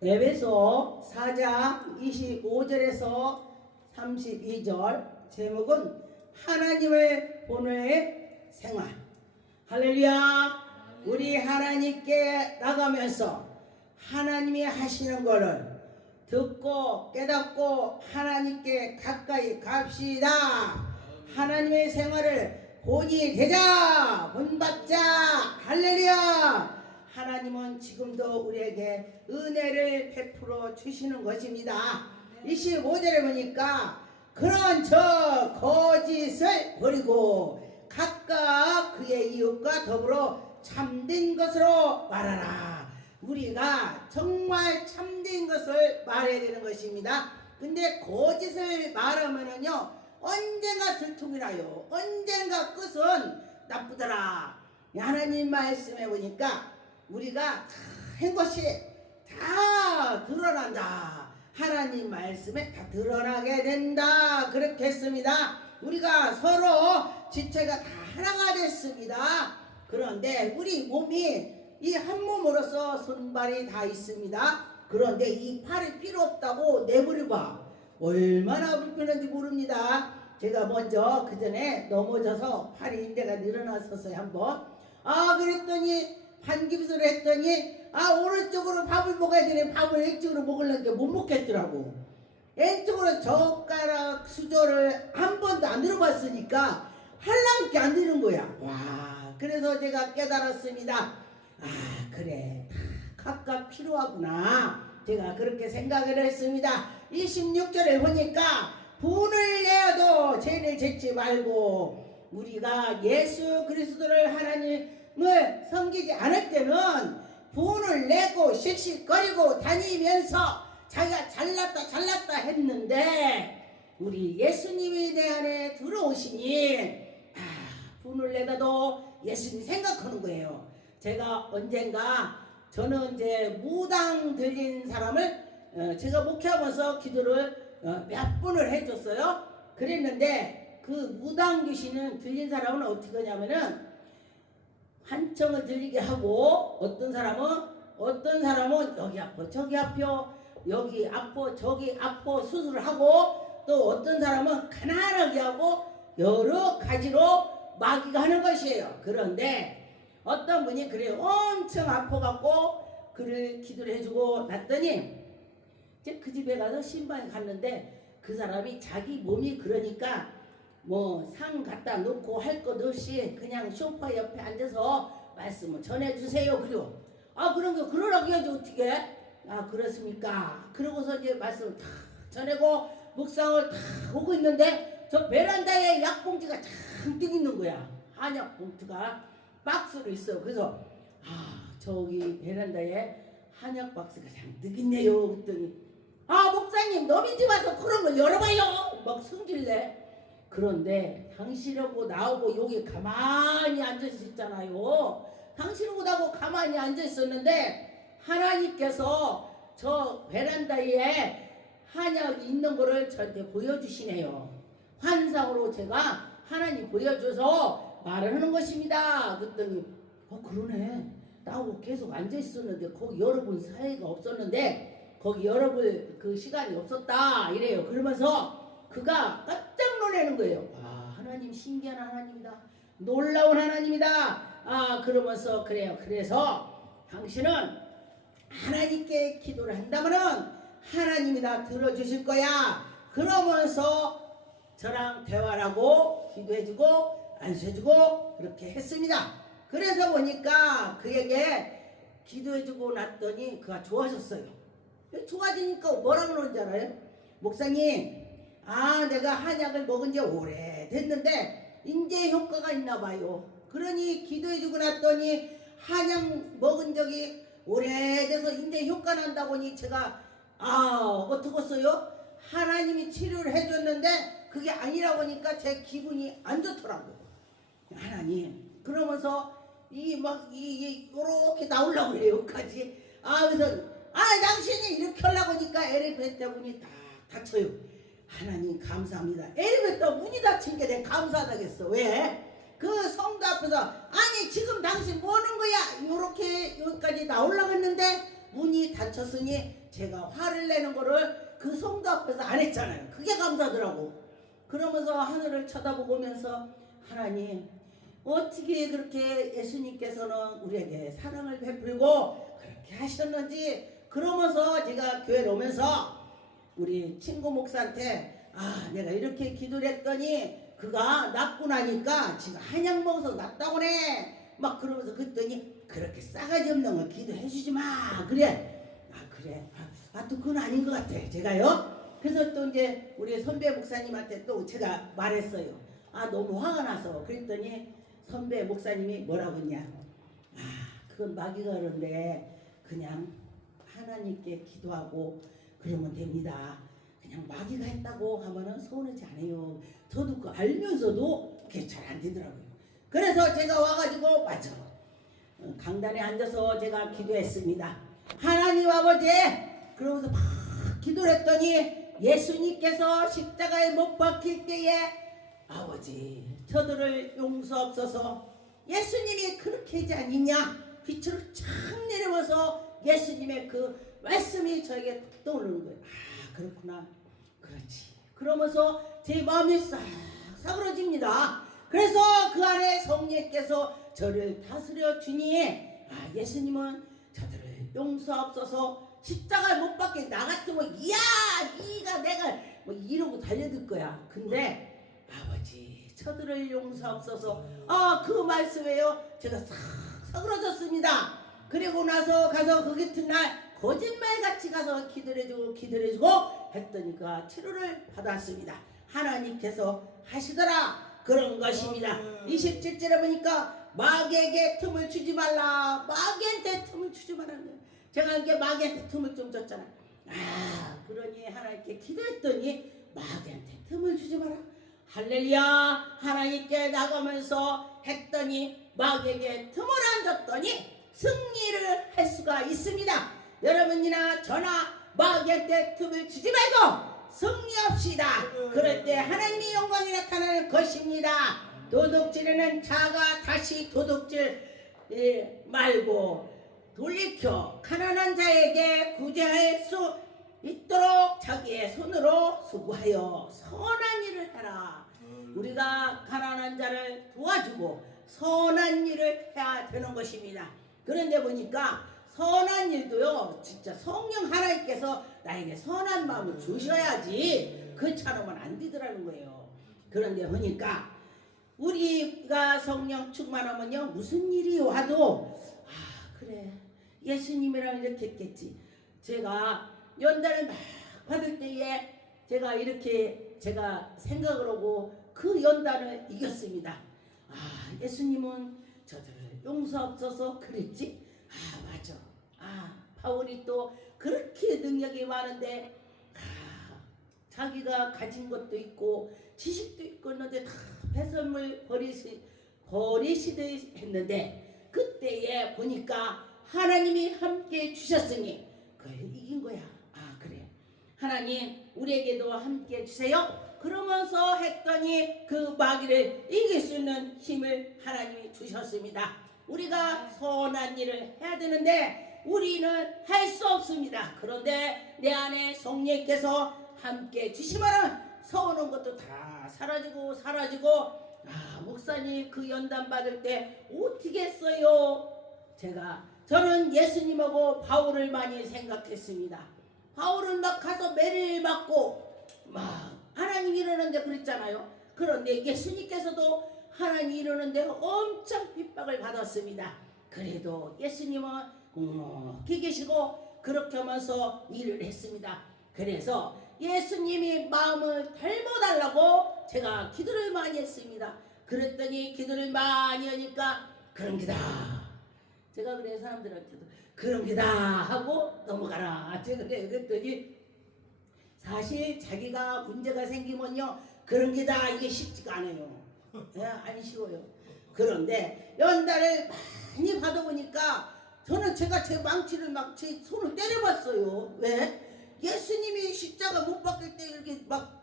에베소 4장 25절에서 32절 제목은 하나님을 본의 생활. 할렐루야. 우리 하나님께 나가면서 하나님이 하시는 것을 듣고 깨닫고 하나님께 가까이 갑시다. 하나님의 생활을 본이 되자, 본받자. 할렐루야. 하나님은 지금도 우리에게 은혜를 베풀어 주시는 것입니다. 25절에 보니까 그런 저 거짓을 버리고 각각 그의 이웃과 더불어 참된 것으로 말하라. 우리가 정말 참된 것을 말해야 되는 것입니다. 근데 거짓을 말하면은요 언젠가 들통이나요. 언젠가 끝은 나쁘더라. 하나님 말씀해 보니까 우리가 한 것이 다 드러난다. 하나님 말씀에 다 드러나게 된다. 그렇게 했습니다. 우리가 서로 지체가 다 하나가 됐습니다. 그런데 우리 몸이 이 한 몸으로서 손발이 다 있습니다. 그런데 이 팔이 필요 없다고 내버려봐. 얼마나 불편한지 모릅니다. 제가 먼저 그 전에 넘어져서 팔이 인대가 늘어났었어요. 한번. 그랬더니 반깁스를 했더니 오른쪽으로 밥을 먹어야 되네. 밥을 왼쪽으로 먹으려니까 못 먹겠더라고. 왼쪽으로 젓가락 수저를 한 번도 안 들어봤으니까 할랑게 안 되는 거야. 와, 그래서 제가 깨달았습니다. 그래, 각각 필요하구나. 제가 그렇게 생각을 했습니다. 26절에 보니까 분을 내어도 죄를 짓지 말고 우리가 예수 그리스도를 하나님을 섬기지 않을 때는 분을 내고 씩씩거리고 다니면서 자기가 잘났다 했는데 우리 예수님이 내 안에 들어오시니 분을 내다도 예수님 생각하는 거예요. 제가 언젠가 저는 이제 무당 들린 사람을 제가 목회하면서 기도를 몇 분을 해줬어요. 그랬는데 그 무당 귀신은 들린 사람은 어떻게 하냐면은 한청을 들리게 하고 어떤 사람은 여기 아파 저기 아파 여기 아파 저기 아파 수술을 하고 또 어떤 사람은 가난하게 하고 여러 가지로 마귀가 하는 것이에요. 그런데 어떤 분이 그래요. 엄청 아파갖고 그를 기도를 해주고 났더니 이제 그 집에 가서 신방에 갔는데 그 사람이 자기 몸이 그러니까 뭐 상 갖다 놓고 할 것 없이 그냥 소파 옆에 앉아서 말씀을 전해주세요. 그리고 그런 거 그러라고 해야지 어떻게? 그렇습니까? 그러고서 이제 말씀을 다 전하고 묵상을 다 오고 있는데 저 베란다에 약봉지가 잔뜩 있는 거야. 한약 봉투가 박스로 있어. 그래서 저기 베란다에 한약 박스가 잔뜩 있네요. 그랬더니 목사님 너희 집 와서 그런 걸 열어봐요. 막 성질내. 그런데 당신하고 나하고 여기 가만히 앉아있었잖아요. 당신하고 나하고 가만히 앉아있었는데 하나님께서 저 베란다에 한약이 있는 거를 저한테 보여주시네요. 환상으로 제가 하나님 보여줘서 말을 하는 것입니다. 그랬더니 그러네. 나하고 계속 앉아있었는데 거기 여러분 사이가 없었는데 거기 여러분 그 시간이 없었다 이래요. 그러면서 그가 깜짝 놀라는 거예요. 하나님 신기한 하나님이다. 놀라운 하나님이다. 그러면서 그래요. 그래서 당신은 하나님께 기도를 한다면은 하나님이 다 들어주실 거야. 그러면서 저랑 대화를 하고 기도해주고 안수해주고 그렇게 했습니다. 그래서 보니까 그에게 기도해주고 났더니 그가 좋아졌어요. 좋아지니까 뭐라 그러는지 알아요? 목사님 내가 한약을 먹은 지 오래됐는데 이제 효과가 있나 봐요. 그러니 기도해주고 났더니 한약 먹은 적이 오래돼서 이제 효과 난다고 하니 제가 어떡했어요? 하나님이 치료를 해줬는데 그게 아니라고 하니까 제 기분이 안 좋더라고. 하나님 그러면서 요렇게 나오려고 그래요. 여기까지. 그래서 당신이 이렇게 하려고 하니까 엘리베이터 문이 딱 닫혀요. 하나님 감사합니다. 엘리베이터 문이 닫힌 게 내가 감사하다겠어. 왜? 그 성도 앞에서 지금 당신 뭐 하는 거야? 요렇게 여기까지 나오려고 했는데 문이 닫혔으니 제가 화를 내는 거를 그 성도 앞에서 안 했잖아요. 그게 감사하더라고. 그러면서 하늘을 쳐다보면서 하나님 어떻게 그렇게 예수님께서는 우리에게 사랑을 베풀고 그렇게 하셨는지, 그러면서 제가 교회를 오면서 우리 친구 목사한테 내가 이렇게 기도를 했더니 그가 낫고 나니까 지금 한약 먹어서 낫다고 그래 막 그러면서, 그랬더니 그렇게 싸가지 없는 걸 기도해 주지 마 그래. 그래 또 그건 아닌 것 같아 제가요. 그래서 또 이제 우리 선배 목사님한테 또 제가 말했어요. 너무 화가 나서. 그랬더니 선배 목사님이 뭐라고 했냐, 그건 마귀가 그런데 그냥 하나님께 기도하고 그러면 됩니다. 그냥 마귀가 했다고 하면은 서운하지 않아요. 저도 그거 알면서도 그게 잘 안 되더라고요. 그래서 제가 와가지고 맞아 강단에 앉아서 제가 기도했습니다. 하나님 아버지, 그러면서 막 기도를 했더니 예수님께서 십자가에 못 박힐 때에 아버지 저들을 용서없어서, 예수님이 그렇게 하지 않느냐, 빛으로 착 내려와서 예수님의 그 말씀이 저에게 떠오르는 거예요. 그렇구나, 그렇지. 그러면서 제 마음이 싹 사그러집니다. 그래서 그 안에 성령께서 저를 다스려 주니 예수님은 저들을 용서없어서 십자가에 못 박게 나 같으면 네가 내가 뭐 이러고 달려들 거야. 근데 아버지 저들을 용서없어서 그 말씀에요 제가 싹 사그러졌습니다. 그리고 나서 가서 그 같은 날 거짓말같이 가서 기도해주고 했더니 그 치료를 받았습니다. 하나님께서 하시더라 그런 것입니다. 27절에 보니까 마귀에게 틈을 주지 말라. 마귀한테 틈을 주지 말라는 거예요. 제가 이렇게 마귀한테 틈을 좀 줬잖아. 그러니 하나님께 기도했더니 마귀한테 틈을 주지 마라. 할렐루야. 하나님께 나가면서 했더니 마귀에게 틈을 안 줬더니 승리를 할 수가 있습니다. 여러분이나 저나 마귀한테 틈을 주지 말고 승리합시다. 그럴 때 하나님의 영광이 나타나는 것입니다. 도둑질에는 자가 다시 도둑질 말고 돌이켜 가난한 자에게 구제할 수 있도록 자기의 손으로 수고하여 선한 일을 해라. 우리가 가난한 자를 도와주고 선한 일을 해야 되는 것입니다. 그런데 보니까 선한 일도요 진짜 성령 하나님께서 나에게 선한 마음을 주셔야지 그처럼은 안 되더라는 거예요. 그런데 보니까 우리가 성령 충만하면요 무슨 일이 와도 그래 예수님이랑 이렇게 했겠지. 제가 연단을 막 받을 때에 제가 이렇게 제가 생각을 하고 그 연단을 이겼습니다. 예수님은 저들을 용서없어서 그랬지. 맞아. 바울이 또 그렇게 능력이 많은데 자기가 가진 것도 있고 지식도 있고 했는데 다 배설물 버리시듯 했는데 그때에 보니까 하나님이 함께 주셨으니 그걸 이긴 거야. 그래 하나님 우리에게도 함께 주세요. 그러면서 했더니 그 마귀를 이길 수 있는 힘을 하나님이 주셨습니다. 우리가 선한 일을 해야 되는데 우리는 할 수 없습니다. 그런데 내 안에 성령께서 함께 주시면은 서운한 것도 다 사라지고 목사님 그 연단 받을 때 어떻게 했어요? 저는 예수님하고 바울을 많이 생각했습니다. 바울은 막 가서 매를 맞고 막 하나님 이러는데 그랬잖아요. 그런데 예수님께서도 하나님 이러는데 엄청 핍박을 받았습니다. 그래도 예수님은 묵묵히 계시고 그렇게 하면서 일을 했습니다. 그래서 예수님이 마음을 닮아달라고 제가 기도를 많이 했습니다. 그랬더니 기도를 많이 하니까 그런 기다. 제가 그래 사람들한테도 그런 기다 하고 넘어가라. 제가 그랬더니 사실 자기가 문제가 생기면요 그런 기다 이게 쉽지가 않아요. 안 쉬워요. 그런데 연단을 많이 받아보니까 저는 제가 제 망치를 막 제 손을 때려봤어요. 왜? 예수님이 십자가 못 박힐 때 이렇게 막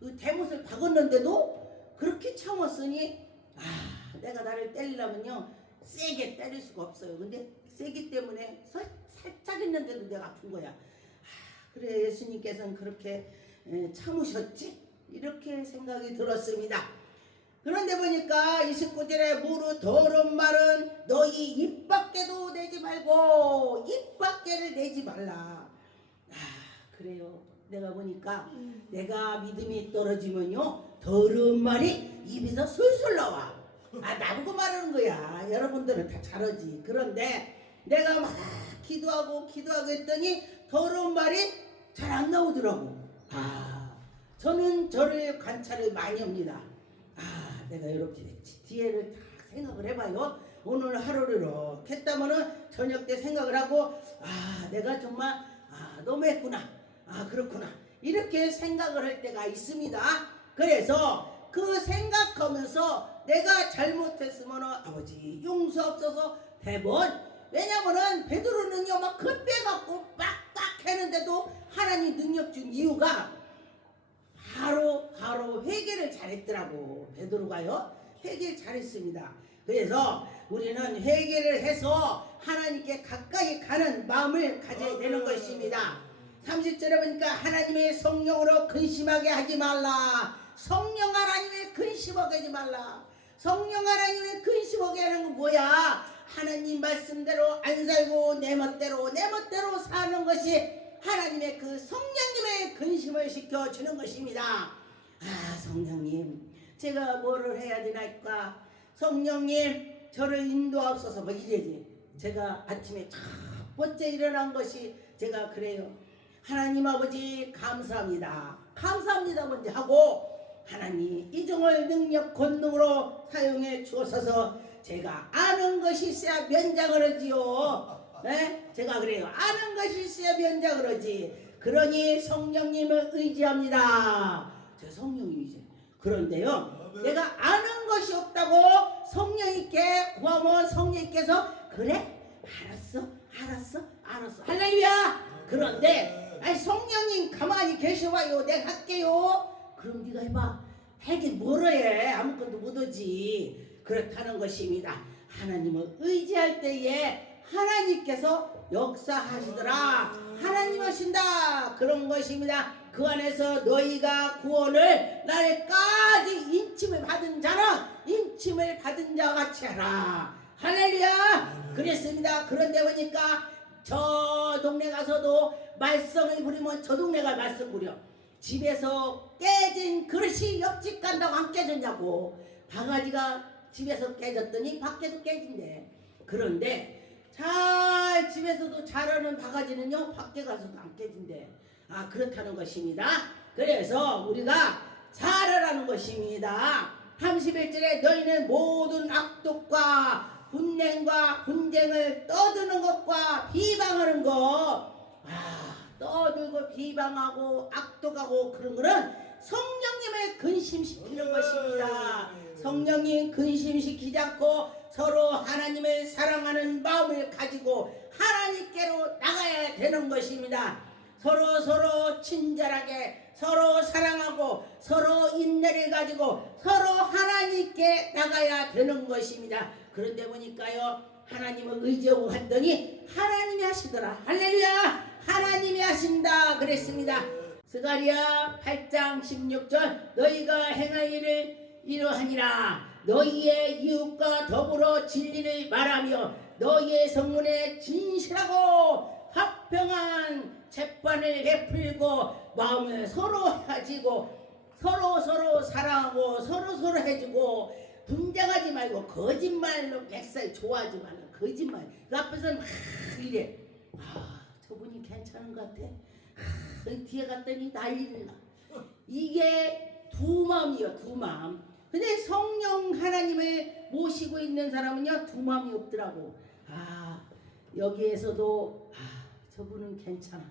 그 대못을 박았는데도 그렇게 참았으니 내가 나를 때리려면요 세게 때릴 수가 없어요. 근데 세기 때문에 살짝 있는데도 내가 아픈 거야. 그래 예수님께서는 그렇게 참으셨지? 이렇게 생각이 들었습니다. 그런데 보니까 29절에 무릇 더러운 말은 너희 입 밖에도 내지 말고 입 밖에를 내지 말라. 그래요. 내가 보니까 내가 믿음이 떨어지면요 더러운 말이 입에서 술술 나와. 나보고 말하는 거야. 여러분들은 다 잘하지. 그런데 내가 막 기도하고 했더니 더러운 말이 잘 안 나오더라고. 저는 저를 관찰을 많이 합니다. 내가 이렇게 됐지. 뒤에를 다 생각을 해봐요. 오늘 하루를 이렇게 했다면은 저녁 때 생각을 하고 내가 정말 너무했구나. 그렇구나. 이렇게 생각을 할 때가 있습니다. 그래서 그 생각하면서 내가 잘못했으면 아버지 용서없어서 대번. 왜냐면은 베드로는요 막 급해갖고 빡빡 했는데도 하나님 능력 준 이유가 바로 회개를 잘했더라고. 베드로가요 회개를 잘했습니다. 그래서 우리는 회개를 해서 하나님께 가까이 가는 마음을 가져야 되는 것입니다. 30절에 보니까 하나님의 성령으로 근심하게 하지 말라. 성령 하나님의 근심하게 하지 말라. 성령 하나님의 근심하게 하는 건 뭐야? 하나님 말씀대로 안 살고 내 멋대로 사는 것이 하나님의 그 성령님의 근심을 시켜주는 것입니다. 성령님 제가 뭐를 해야 되나까? 성령님 저를 인도하옵소서 뭐 이래지. 제가 아침에 첫 번째 일어난 것이 제가 그래요. 하나님 아버지 감사합니다. 감사합니다 먼저 하고 하나님 이종을 능력 권능으로 사용해 주옵소서. 제가 아는 것이 있어야 면장을 하지요. 네? 제가 그래요. 아는 것이 있어야 면장을 하지. 그러니 성령님을 의지합니다. 저 성령이지. 그런데요 내가 아는 것이 없다고 성령님께 구하면 성령님께서 그래? 알았어 할렐루야. 그런데 성령님 가만히 계셔봐요. 내가 할게요. 그럼 네가 해봐. 하긴 뭐라 해. 아무것도 못하지. 그렇다는 것입니다. 하나님을 의지할 때에 하나님께서 역사하시더라. 하나님 하신다. 그런 것입니다. 그 안에서 너희가 구원을 날까지 인침을 받은 자는 인침을 받은 자 같이 하라. 할렐루야. 그랬습니다. 그런데 보니까 저 동네 가서도 말썽을 부리면 저 동네가 말썽 부려. 집에서 깨진 그릇이 옆집 간다고 안 깨졌냐고. 바가지가 집에서 깨졌더니 밖에도 깨진대. 그런데 잘 집에서도 잘하는 바가지는요 밖에 가서도 안 깨진대. 그렇다는 것입니다. 그래서 우리가 잘하라는 것입니다. 31절에 너희는 모든 악독과 분냉과 분쟁을 떠드는 것과 비방하는 것. 떠들고 비방하고 악독하고 그런 거는 성령님을 근심시키는 것입니다. 성령님 근심시키지 않고 서로 하나님을 사랑하는 마음을 가지고 하나님께로 나가야 되는 것입니다. 서로 친절하게 서로 사랑하고 서로 인내를 가지고 서로 하나님께 나가야 되는 것입니다. 그런데 보니까요 하나님을 의지하고 했더니 하나님이 하시더라. 할렐루야. 하나님이 하신다 그랬습니다. 스가랴 8장 16절 너희가 행할 일을 이러하니라. 너희의 이웃과 더불어 진리를 말하며 너희의 성문에 진실하고 합평한 재판을 베풀고 마음을 서로 가지고 서로 사랑하고 서로 해주고 분쟁하지 말고 거짓말로 백살 좋아하지 말고 거짓말 그 앞에서는 막 이래. 저분이 괜찮은 것 같아. 뒤에 갔더니 난리를 나. 이게 두 마음이요 두 마음. 근데 성령 하나님을 모시고 있는 사람은요 두 마음이 없더라고. 여기에서도 저분은 괜찮아.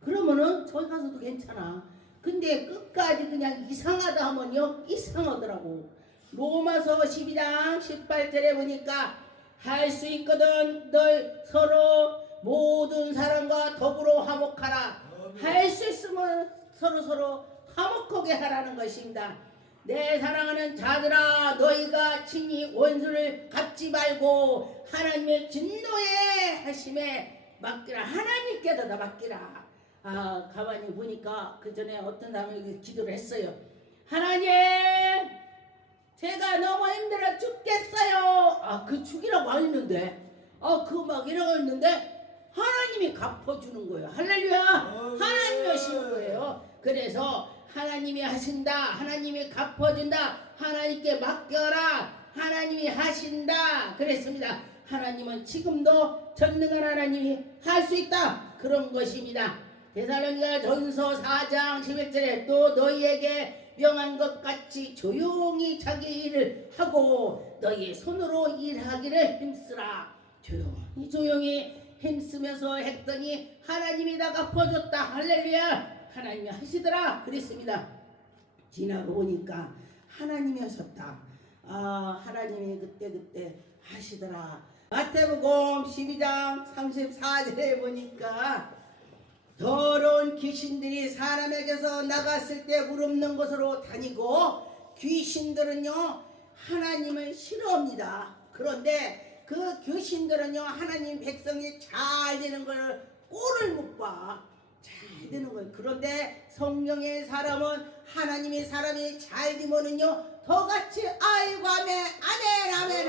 그러면은 저기 가서도 괜찮아. 근데 끝까지 그냥 이상하다 하면요 이상하더라고. 로마서 12장 18절에 보니까 할 수 있거든 널 서로 모든 사람과 더불어 화목하라. 할 수 있으면 서로 화목하게 하라는 것입니다. 내 사랑하는 자들아 너희가 친히 원수를 갚지 말고 하나님의 진노의 하심에 맡기라. 하나님께다 다 맡기라. 가만히 보니까 그 전에 어떤 사람이 기도를 했어요. 하나님, 제가 너무 힘들어 죽겠어요. 그 죽이라고 했는데, 그거 막 이러고 있는데 하나님이 갚아주는 거예요. 할렐루야. 하나님이 하시는 거예요. 그래서 하나님이 하신다, 하나님이 갚아준다, 하나님께 맡겨라, 하나님이 하신다 그랬습니다. 하나님은 지금도 전능한 하나님이 할 수 있다, 그런 것입니다. 데살로니가 전서 4장 11절에 또 너희에게 명한 것 같이 조용히 자기 일을 하고 너희의 손으로 일하기를 힘쓰라. 조용히 힘쓰면서 했더니 하나님이 다 갚아줬다. 할렐루야. 하나님이 하시더라 그랬습니다. 지나고 보니까 하나님이 하셨다. 하나님이 그때 하시더라. 마태복음 12장 34절에 보니까 더러운 귀신들이 사람에게서 나갔을 때 무릎는 곳으로 다니고 귀신들은요 하나님을 싫어합니다. 그런데 그 귀신들은요 하나님 백성이 잘 되는 걸 꼴을 못 봐. 잘 되는 거예요. 그런데 성령의 사람은 하나님의 사람이 잘 되면은요 더 같이 아이고 아멘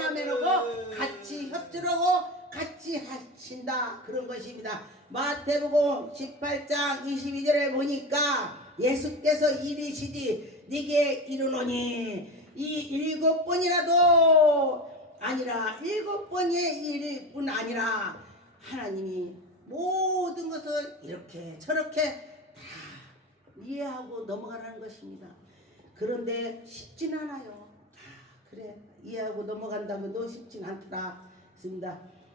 하고 같이 협조하고 같이 하신다, 그런 것입니다. 마태복음 18장 22절에 보니까 예수께서 이르시되 네게 이르노니 이 7번이라도 아니라 7번의 일일 뿐 아니라 하나님이 모든 것을 이렇게 저렇게 다 이해하고 넘어가라는 것입니다. 그런데 쉽진 않아요. 그래 이해하고 넘어간다면 너 쉽진 않더라. 있습니다.